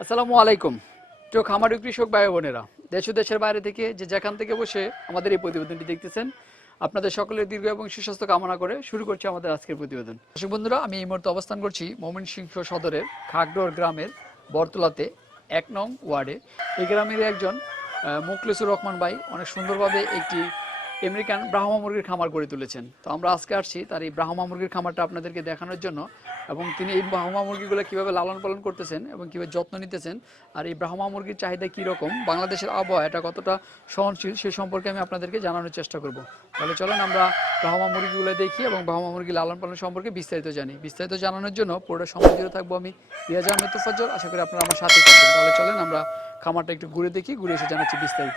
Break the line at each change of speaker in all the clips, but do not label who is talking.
আসসালামু আলাইকুম। তো খামারি কৃষক ভাই বোনেরা, দেশ দেশের বাইরে থেকে যে যেখান থেকে বসে আমাদের এই প্রতিবেদনটি দেখতেছেন, আপনাদের সকলের দীর্ঘ এবং সুস্বাস্থ্য কামনা করে শুরু করছি আমাদের আজকের প্রতিবেদন। দর্শক বন্ধুরা, আমি এই মুহূর্তে অবস্থান করছি ময়মনসিংহ সদরের খাগড়র গ্রামের বরতলাতে এক নং ওয়ার্ডে। এই গ্রামের একজন মুখলেসুর রহমান ভাই, অনেক সুন্দরভাবে একটি আমেরিকান ব্রাহ্মা মুরগির খামার গড়ে তুলেছেন। তো আমরা আজকে আসছি তার এই ব্রাহ্মা মুরগির খামারটা আপনাদেরকে দেখানোর জন্য এবং তিনি এই ব্রাহ্মা মুরগিগুলো কীভাবে লালন পালন করতেছেন এবং কীভাবে যত্ন নিতেছেন আর এই ব্রাহ্মা মুরগির চাহিদা কী রকম, বাংলাদেশের আবহাওয়া এটা কতটা সহনশীল সে সম্পর্কে আমি আপনাদেরকে জানানোর চেষ্টা করব। তাহলে চলেন আমরা ব্রাহ্মা মুরগিগুলো দেখি এবং ব্রাহ্মা মুরগি লালন পালন সম্পর্কে বিস্তারিত জানি। বিস্তারিত জানানোর জন্য পুরোটা সময় জুড়ে থাকব আমি রিয়াজ আহমেদ তোফাজ্জল। আশা করি আপনারা আমার সাথে থাকবেন। তাহলে চলেন আমরা খামারটা একটু ঘুরে দেখি, ঘুরে এসে জানাচ্ছি বিস্তারিত।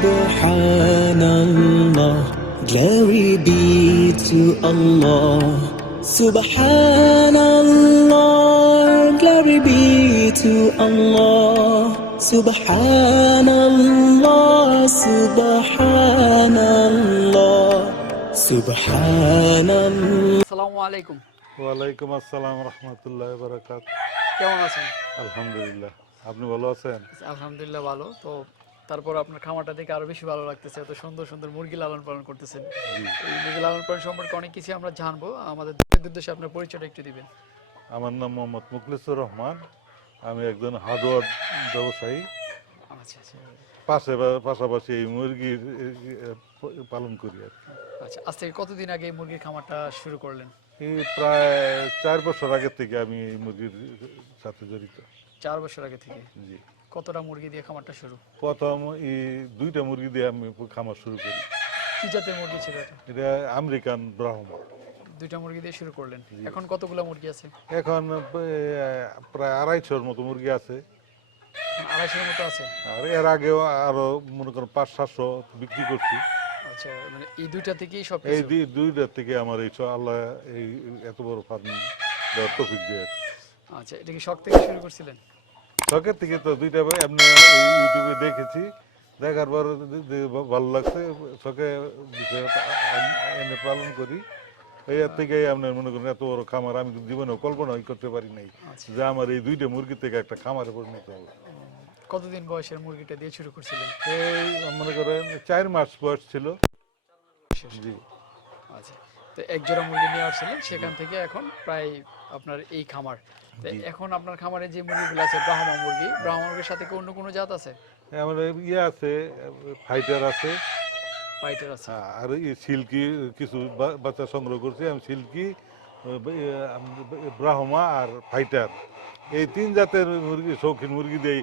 Subhanallah, glory be to Allah. Subhanallah, glory be to Allah. Subhanallah, Subhanallah, Subhanallah.
আসসালামু আলাইকুম
ওয়ালাইকুম আসসালাম রহমতুল্লাহ বারাকাত
কেমন আছেন
আলহামদুলিল্লাহ আপনি ভালো আছেন
আলহামদুলিল্লাহ ভালো তো তারপর আপনার খামারটা দেখে আরও বেশি ভালো লাগতেছে এত সুন্দর সুন্দর মুরগি লালন পালন করতেছেন। এই মুরগি লালন পালন সম্পর্কে অনেক কিছু আমরা জানব। আমাদের উদ্দেশ্যে আপনার পরিচয়টা একটু দিবেন।
আমার নাম মোহাম্মদ মুখলিসুর রহমান। আমি একজন হার্ডওয়ার ব্যবসায়ী।
আচ্ছা আচ্ছা।
পাশে পাশাপাশি এই মুরগির পালন করি আর।
আচ্ছা আজ থেকে কতদিন আগে এই মুরগির খামারটা শুরু করলেন?
এই প্রায় চার বছর আগে থেকে আমি এই মুরগির সাথে জড়িত।
চার বছর আগে থেকে?
জি।
কতটা মুরগি দিয়ে খামারটা শুরু?
প্রথম এই দুইটা মুরগি দিয়ে আমি খামার শুরু করি।
কি জাতের মুরগি ছিল এটা?
এটা আমেরিকান ব্রাহ্মণ।
দুইটা মুরগি দিয়ে শুরু করলেন। এখন কতগুলো মুরগি আছে?
এখন প্রায় আড়াইশোর মতো মুরগি আছে।
আড়াইশোর মতো আছে?
আর এর আগেও আরও মনে করেন পাঁচ সাতশো বিক্রি করছি।
আচ্ছা মানে এই দুইটা থেকেই সব
এই দুই দুইটার থেকে আমার এই আল্লাহ এই এত বড় ফার্ম তফিক দিয়েছে।
আচ্ছা এটা কি শখ থেকে শুরু করছিলেন?
শখের থেকে তো দুইটা ভাই এই ইউটিউবে দেখেছি। দেখার পর ভালো লাগছে। শখে এনে পালন করি। এর থেকে আপনার মনে করেন এত বড় খামার আমি জীবনে কল্পনাই করতে পারি নাই
আচ্ছা।
যে আমার এই দুইটা মুরগি থেকে একটা খামারে পরিণত হবে।
কতদিন বয়সের মুরগিটা দিয়ে শুরু করছিলেন?
এই মনে করেন চার মাস বয়স ছিল। জি।
আচ্ছা। তো এক জোড়া মুরগি নিয়ে আসছিলেন সেখান থেকে এখন প্রায় আপনার এই খামার। এখন আপনার খামারে যে মুরগিগুলো আছে ব্রাহ্মা মুরগি ব্রাহ্মা মুরগির সাথে কি অন্য কোনো জাত আছে?
আমার ইয়ে আছে ফাইটার আছে।
ফাইটার আছে।
হ্যাঁ, আর এই সিল্কি কিছু বাচ্চা সংগ্রহ করছি আমি সিল্কি ব্রাহ্মা আর ফাইটার। এই তিন জাতের মুরগি শৌখিন মুরগি দিয়ে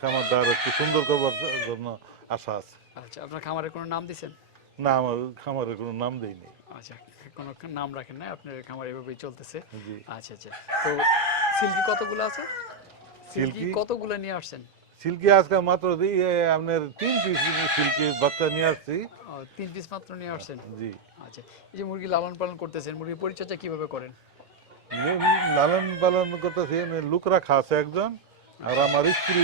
খামারটা আর একটু সুন্দর করবার জন্য আশা আছে।
আচ্ছা আপনার খামারের কোনো নাম দিছেন?
না আমার খামারের কোনো নাম দেয়নি
আচ্ছা কোনো নাম রাখেন না আপনার খামার এভাবেই চলতেছে।
জি।
আচ্ছা আচ্ছা। তো সিল্কি কতগুলো আছে? সিল্কি? কতগুলো নিয়ে আসছেন?
সিল্কি আজকে মাত্র দিই আপনার তিন পিস সিল্কি বাচ্চা নিয়ে আসছি।
তিন পিস মাত্র নিয়ে আসছেন?
জি।
আচ্ছা এই যে মুরগি লালন পালন করতেছেন মুরগির পরিচর্যা কীভাবে করেন?
লালন পালন করতেছি লোক রাখা আছে একজন আর আমার স্ত্রী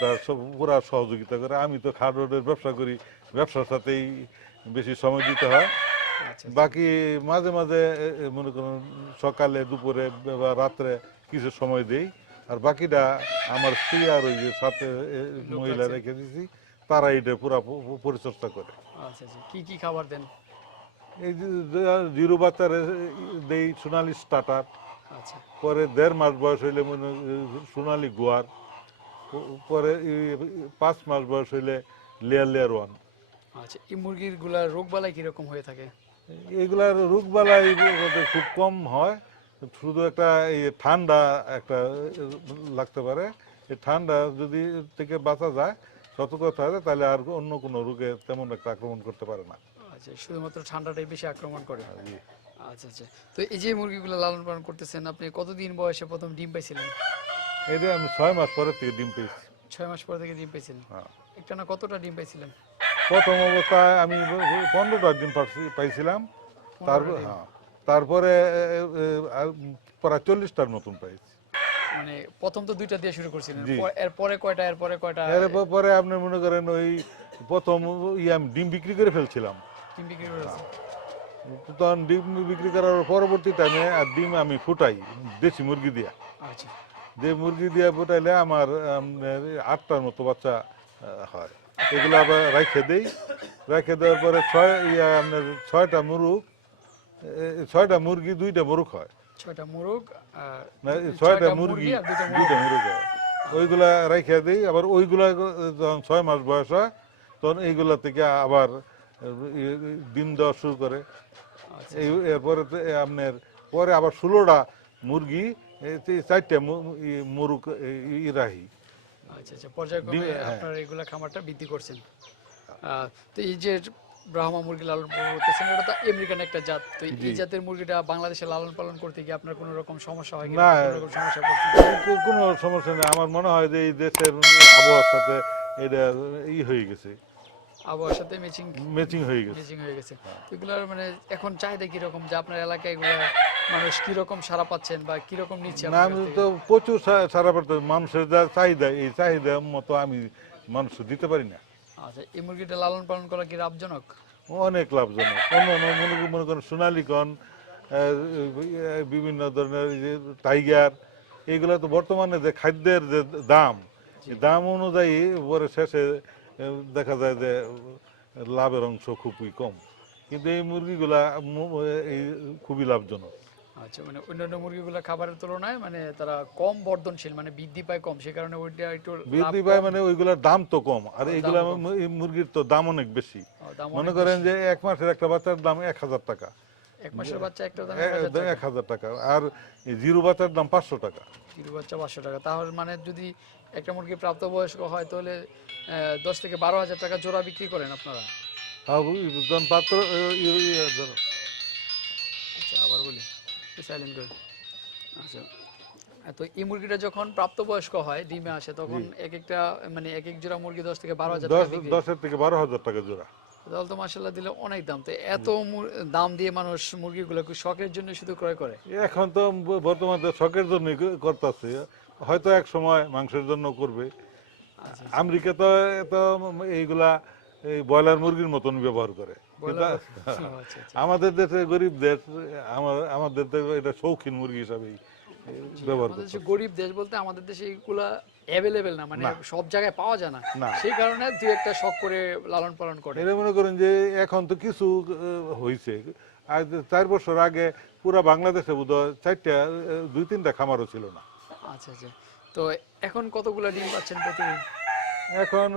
তার সব পুরা সহযোগিতা করে আমি তো খাট ব্যবসা করি ব্যবসার সাথেই বেশি সময় দিতে হয়। বাকি মাঝে মাঝে মনে করুন সকালে দুপুরে বা রাত্রে কিছু সময় দেই। আর বাকিটা আমার স্ত্রী আর ওই যে সাথে মহিলা রেখে দিছি তারা এটা পুরা পরিচর্যা করে।
আচ্ছা আচ্ছা। কি কি খাবার দেন?
এই জিরো বাচ্চারে দেই সোনালি স্টার্টার
আচ্ছা।
পরে দেড় মাস বয়স হইলে মনে সোনালি গোয়ার। পরে পাঁচ মাস বয়স হইলে লেয়ার লেয়ার ওয়ান।
আচ্ছা এই মুরগিরগুলা রোগ বালাই কীরকম হয়ে থাকে?
এগুলার রোগ বালাই খুব কম হয়। শুধু একটা এই ঠান্ডা একটা লাগতে পারে। এই ঠান্ডা যদি থেকে বাঁচা যায় সতর্ক থাকে তাহলে আর অন্য কোনো রোগে তেমন একটা আক্রমণ করতে পারে না।
আচ্ছা শুধুমাত্র ঠান্ডাটাই বেশি আক্রমণ করে।
জি।
আচ্ছা আচ্ছা। তো এই যে মুরগিগুলো লালন পালন করতেছেন আপনি কতদিন বয়সে প্রথম ডিম পাইছিলেন?
এটা আমি ছয় মাস পরে থেকে ডিম পেয়েছি।
ছয় মাস পর থেকে ডিম পাইছিলেন
হ্যাঁ।
একটা না কতটা ডিম পাইছিলেন?
প্রথম অবস্থায় আমি পনেরোটা পাচ্ছি- পাইছিলাম। তারপর হ্যাঁ। তারপরে প্রায় চল্লিশটার মতন পাইছি।
মানে প্রথম তো দুইটা দিয়ে শুরু করছিলেন এরপরে কয়টা এরপরে কয়টা?
এর পরে আপনি মনে করেন ওই প্রথম ইয়ে ডিম বিক্রি করে ফেলছিলাম।
ডিম বিক্রি করেছেন
তখন ডিম বিক্রি করার পরবর্তী টাইমে আর ডিম আমি ফুটাই দেশি মুরগি দিয়া।
আচ্ছা।
যে মুরগি দিয়ে ফুটাইলে আমার আটটার মতো বাচ্চা হয়। এগুলো আবার রাখে দেই। রেখে দেওয়ার পরে ছয় ইয়া আপনার ছয়টা মুরগ এ, ছয়টা মুরগি দুইটা মুরগ হয়।
ছয়টা মুরগ
ছয়টা মুরগি
দুইটা মুরগ
হয়। ওইগুলা রাইখা দিই আবার ওইগুলা যখন ছয় মাস বয়স হয় তখন এইগুলা থেকে আবার ডিম দেওয়া শুরু করে।
আচ্ছা।
এই এরপরে তো আপনার পরে আবার ষোলোটা মুরগি চারটা মু- ই মুরগ ই- ই রাহি
আচ্ছা আচ্ছা পর্যায়ক্রমে
হ্যাঁ।
আপনার এগুলা খামারটা বৃদ্ধি করছেন। তো এই যে ব্রাহ্মা মুরগি লালন পালন করতেছেন এটা তো আমেরিকান একটা জাত। তো এই জাতের মুরগিটা বাংলাদেশে লালন পালন করতে গিয়ে আপনার কোনো রকম সমস্যা হয়
না।
কোনো সমস্যা
কোনো সমস্যা নেই। আমার মনে হয় যে এই দেশের আবহাওয়ার সাথে এটা ই হয়ে গেছে।
আবহাওয়ার সাথে ম্যাচিং
ম্যাচিং হয়ে গেছে।
ম্যাচিং হয়ে গেছে। এগুলার মানে এখন চাহিদা কীরকম? যে আপনার এলাকায় এগুলা মানুষ কীরকম সারা পাচ্ছেন বা কীরকম নিচ্ছে
না আমি তো প্রচুর সারা পারতে মানুষের যা চাহিদা এই চাহিদা মতো আমি মানুষ দিতে পারি না।
আচ্ছা এই মুরগিটা লালন পালন করা কি লাভজনক?
অনেক লাভজনক। অন্য অন্য মনে করেন- মনে করেন সোনালি বিভিন্ন ধরনের যে টাইগার এগুলো তো বর্তমানে যে খাদ্যের যে দাম দাম অনুযায়ী পরে শেষে দেখা যায় যে লাভের অংশ খুবই কম। কিন্তু এই মুরগিগুলা এই খুবই লাভজনক।
আচ্ছা মানে অন্যান্য মুরগিগুলা খাবারের তুলনায় মানে তারা কম বর্ধনশীল মানে বৃদ্ধি পায় কম সে কারণে ওইটা একটু
বৃদ্ধি পায় মানে ওইগুলার দাম তো কম। আর এইগুলা মুরগির তো দাম অনেক বেশি। মনে করেন যে এক মাসের একটা বাচ্চার দাম এক হাজার টাকা।
এক মাসের বাচ্চা একটা দাম
এক হাজার টাকা। আর জিরো বাচ্চার দাম পাঁচশো টাকা।
কিলো বাচ্চা পাঁচশো টাকা। তাহলে মানে যদি একটা মুরগি প্রাপ্তবয়স্ক হয় তাহলে দশ থেকে বারো হাজার টাকা জোড়া বিক্রি করেন আপনারা।
পাত্র
আচ্ছা আবার বলি। সাইলেন্ট করে। আচ্ছা। তো এই মুরগিটা যখন প্রাপ্তবয়স্ক হয় ডিমে আসে তখন এক একটা মানে এক এক জোড়া মুরগি দশ থেকে বারো হাজার
দশের থেকে বারো হাজার টাকা জোড়া।
তাহলে তো মাসাল্লাহ দিলে অনেক দাম। তো এত দাম দিয়ে মানুষ মুরগিগুলো শখের জন্য শুধু ক্রয় করে?
এখন তো বর্তমানে শখের জন্য করতেছে। হয়তো এক সময় মাংসের জন্য করবে।
আচ্ছা
আমেরিকা তো তো এইগুলা এই ব্রয়লার মুরগির মতন ব্যবহার করে।
আচ্ছা আচ্ছা।
আমাদের দেশে গরিব দেশ আমাদের দেশে এটা শৌখিন মুরগি হিসাবেই। ব্যবহার
আমাদের গরিব দেশ বলতে আমাদের দেশে এগুলা অ্যাভেলেবেল না মানে সব জায়গায় পাওয়া যায় না। সেই কারণে দুই একটা শখ করে লালন পালন করে।
এটা মনে করেন যে এখন তো কিছু হয়েছে আজ চার বছর আগে পুরা বাংলাদেশে বোধ চারটা দুই তিনটা খামারও ছিল না।
আচ্ছা আচ্ছা। তো এখন কতগুলা ডিম পাচ্ছেন প্রতিদিন?
এখন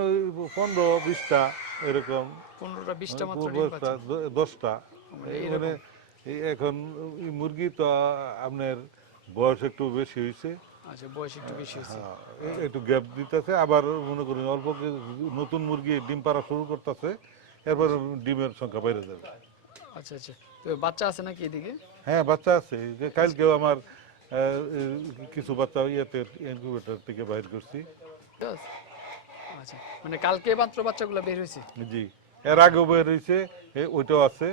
পনেরো বিশটা এরকম।
পনেরোটা বিশটা মাত্র
দশটা।
মানে
এখন মুরগি তো আপনার বয়স একটু বেশি হয়েছে।
আচ্ছা বয়স একটু বেশি হয়েছে।
হ্যাঁ, একটু গ্যাপ দিতেছে। আবার মনে করেন অল্প নতুন মুরগি ডিম পাড়া শুরু করতেছে এরপর ডিমের সংখ্যা বেড়ে যাবে।
আচ্ছা আচ্ছা। তো বাচ্চা আছে নাকি এদিকে?
হ্যাঁ বাচ্চা আছে। যে কালকেও আমার কিছু বাচ্চা ইয়েতে ইনকিউবেটর থেকে বাইর করছি।
আচ্ছা মানে কালকে মাত্র বাচ্চাগুলো বের হয়েছে?
জি এর আগেও বের হয়েছে ওইটাও আছে।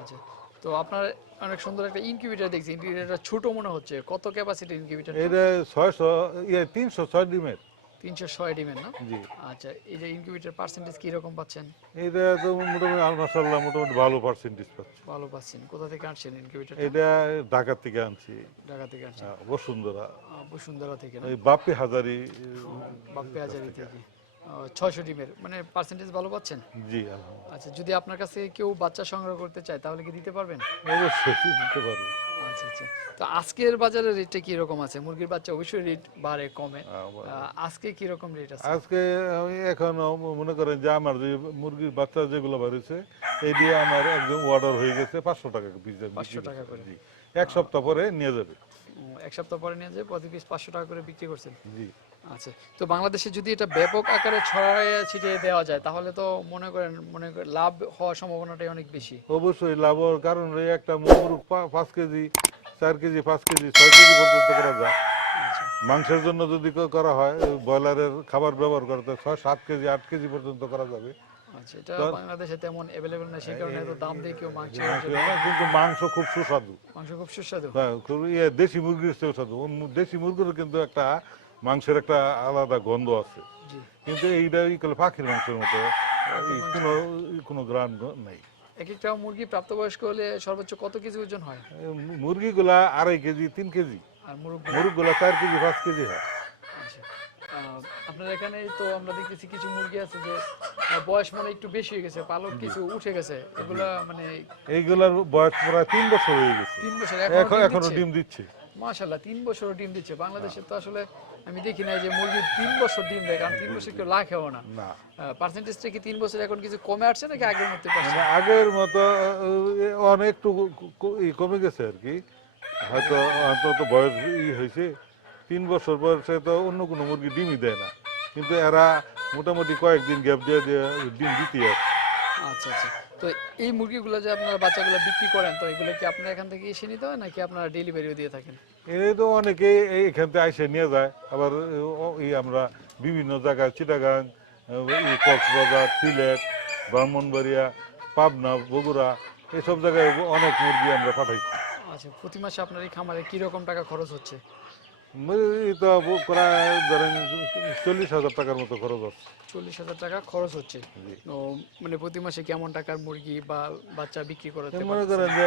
আচ্ছা। তো আপনার অনেক সুন্দর একটা ইনকিউবেটর দেখছি ইনকিউবেটরটা ছোট মনে হচ্ছে। কত ক্যাপাসিটি ইনকিউবেটর
এটা ছয়শো ইয়ে তিনশো ছয় ডিমের।
তিনশো ছয় ডিমের না?
জি।
আচ্ছা এই যে ইনকিউবেটর পার্সেন্টেজ কি রকম পাচ্ছেন?
এটা তো মোটামুটি আলমাসাল্লাহ মোটামুটি ভালো পার্সেন্টেজ পাচ্ছি।
ভালো পাচ্ছেন। কোথা থেকে আনছেন ইনকিউবেটর
এটা ঢাকা থেকে আনছি।
ঢাকা থেকে আনছেন।
হ্যাঁ, বসুন্ধরা।
বসুন্ধরা থেকে না?
ওই বাপ্পি হাজারি
বাপ্পে হাজারি। থেকে। ছয়শো ডিমের মানে পার্সেন্টেজ ভালো পাচ্ছেন?
জি
আচ্ছা যদি আপনার কাছে কেউ বাচ্চা সংগ্রহ করতে চায় তাহলে কি দিতে পারবেন?
অবশ্যই দিতে পারব।
আচ্ছা আচ্ছা। তো আজকের বাজারে রেটটা কি রকম আছে? মুরগির বাচ্চা অবশ্যই রেট বাড়ে কমে। আজকে কি রকম রেট আছে?
আজকে আমি এখন মনে করেন যে আমার যে মুরগির বাচ্চা যেগুলো বেরোছে এই দিয়ে আমার একদম অর্ডার হয়ে গেছে পাঁচশো টাকা পিস
500 টাকা করে।
এক সপ্তাহ পরে নিয়ে যাবে।
এক সপ্তাহ পরে নিয়ে যে প্রতি পিস পাঁচশো টাকা করে বিক্রি করছেন।
জি।
আচ্ছা তো বাংলাদেশে যদি এটা ব্যাপক আকারে ছড়ায় ছিটিয়ে দেওয়া যায় তাহলে তো মনে করেন মনে করেন লাভ হওয়ার সম্ভাবনাটাই অনেক বেশি।
অবশ্যই লাভ হওয়ার কারণ এই একটা মুরগ পাঁচ কেজি চার কেজি পাঁচ কেজি ছয় কেজি পর্যন্ত করা যায়।
আচ্ছা।
মাংসের জন্য যদি করা হয় ব্রয়লারের খাবার ব্যবহার করতে ছয় সাত কেজি আট কেজি পর্যন্ত করা যাবে।
আচ্ছা এটা বাংলাদেশে তেমন অ্যাভেলেবল না সেই কারণে এত দাম দিয়ে কেউ মাংস
কিন্তু মাংস খুব সুস্বাদু।
মাংস খুব সুস্বাদু।
হ্যাঁ, দেশি মুরগির মু- দেশি মুরগির কিন্তু একটা মাংসের একটা আলাদা গন্ধ আছে। কিন্তু এইটা ই করলে পাখির মাংসের মতো কোনো কোনো গ্রান নেই।
এক একটা মুরগি প্রাপ্তবয়স্ক হলে সর্বোচ্চ কত কেজি ওজন হয়?
মুরগিগুলা আড়াই কেজি তিন কেজি।
আর মুরগ
মুরগগুলা চার কেজি পাঁচ কেজি হয়।
আপনার এখানে তো আমরা দেখতেছি কিছু মুরগি আছে যে বয়স মানে একটু বেশি হয়ে গেছে পালক কিছু উঠে গেছে। এগুলা মানে
এইগুলার বয়স প্রায় তিন বছর হয়ে গেছে।
তিন বছর
এখন
এখনও
ডিম দিচ্ছে?
মাশাল্লাহ তিন বছর ডিম দিচ্ছে। বাংলাদেশে তো আসলে আমি দেখি না যে মুরগি তিন বছর ডিম দেয় কারণ তিন বছর কেউ লাখেও না।
না।
পার্সেন্টেজটা কি তিন বছর এখন কিছু কমে আসছে নাকি আগের
মানে আগের মতো আহ, অনেক একটু ক- ক- ই কমে গেছে আর কি। হয়তো অন্তত বয়স ই হয়েছে। তিন বছর বয়সে তো অন্য কোনো মুরগি ডিমই দেয় না। কিন্তু এরা মোটামুটি কয়েকদিন গ্যাপ দিয়ে দিয়ে ডিম দিতে আছে
আচ্ছা আচ্ছা। তো এই মুরগিগুলো যে আপনারা বাচ্চাগুলো বিক্রি করেন তো এগুলো কি আপনারা এখান থেকে এসে নিতে হয় নাকি আপনারা ডেলিভারিও দিয়ে থাকেন?
এই তো অনেকে এইখান থেকে আইসে নিয়ে যায়। আবার এই আমরা বিভিন্ন জায়গায় চিটাগাং কক্সবাজার সিলেট ব্রাহ্মণবাড়িয়া পাবনা বগুড়া এসব জায়গায় অনেক মুরগি আমরা পাঠাইছি।
আচ্ছা প্রতি মাসে আপনার এই খামারে কি রকম টাকা খরচ হচ্ছে?
প্রায় ধরেন চল্লিশ হাজার টাকার মতো খরচ আছে
চল্লিশ হাজার টাকা খরচ হচ্ছে। মানে প্রতি মাসে কেমন টাকার মুরগি বা বাচ্চা বিক্রি
মনে করেন যে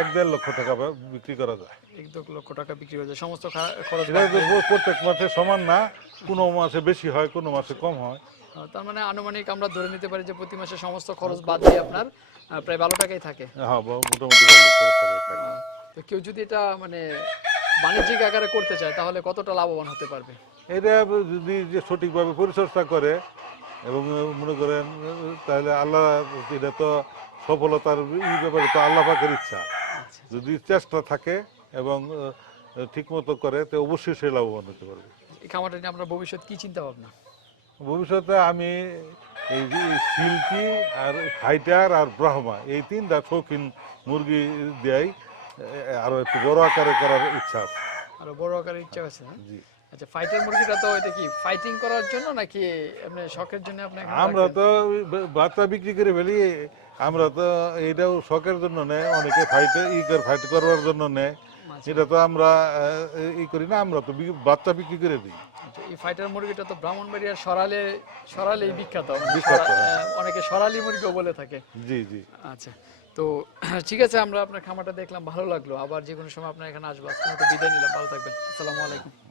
এক দেড় লক্ষ টাকা বিক্রি করা যায়।
এক দু লক্ষ টাকা বিক্রি যায়। সমস্ত খরচ
এটা
বাদ
তো
দিয়ে।
প্রত্যেক মাসে সমান না কোনো মাসে বেশি হয় কোনো মাসে কম হয়।
তার মানে আনুমানিক আমরা ধরে নিতে পারি যে প্রতি মাসে সমস্ত খরচ বাদ দিয়ে আপনার প্রায় ভালো টাকাই থাকে।
হ্যাঁ মোটামুটি
তো কেউ যদি এটা মানে বাণিজ্যিক আকারে করতে চায় তাহলে কতটা লাভবান হতে পারবে?
এটা যদি যে সঠিকভাবে পরিচর্যা করে এবং মনে করেন তাহলে আল্লাহ এটা তো সফলতার এই ব্যাপারে তো আল্লাহ পাকের ইচ্ছা।
আচ্ছা।
যদি চেষ্টা থাকে এবং ঠিক মতো করে তো অবশ্যই সে লাভবান হতে পারবে।
এই খামারটা নিয়ে আপনার ভবিষ্যৎ কি চিন্তা ভাবনা?
ভবিষ্যতে আমি এই শিল্পী আর ফাইটার আর ব্রাহ্মা এই তিনটা শৌখিন মুরগি দেয় আরও একটু বড় আকারে করার ইচ্ছা আছে।
আরও বড় আকারের ইচ্ছা আছে?
জি।
আচ্ছা ফাইটার মুরগিটা তো এটা কি ফাইটিং করার জন্য নাকি এমনি শখের জন্য আপনি
আমরা তো বাচ্চা বিক্রি করে ফেলি আমরা তো এটাও শখের জন্য নেয় অনেকে ফাইট ই করে ফাইট করবার জন্য নেয়
আচ্ছা,
এটা তো আমরা ই করি না আমরা তো বাচ্চা বিক্রি করে দিই।
আচ্ছা, এই ফাইটার মুরগিটা তো ব্রাহ্মণবাড়িয়ার সরালে সরালেই বিখ্যাত।
বিখ্যাত,
অনেকে সরালি মুরগিও বলে থাকে।
জি জি।
আচ্ছা। তো ঠিক আছে, আমরা আপনার খামারটা দেখলাম, ভালো লাগল। আবার যে কোনো সময় আপনার এখানে আসব। আজকে বিদায় নিলাম, ভালো থাকবেন। আসসালামু আলাইকুম।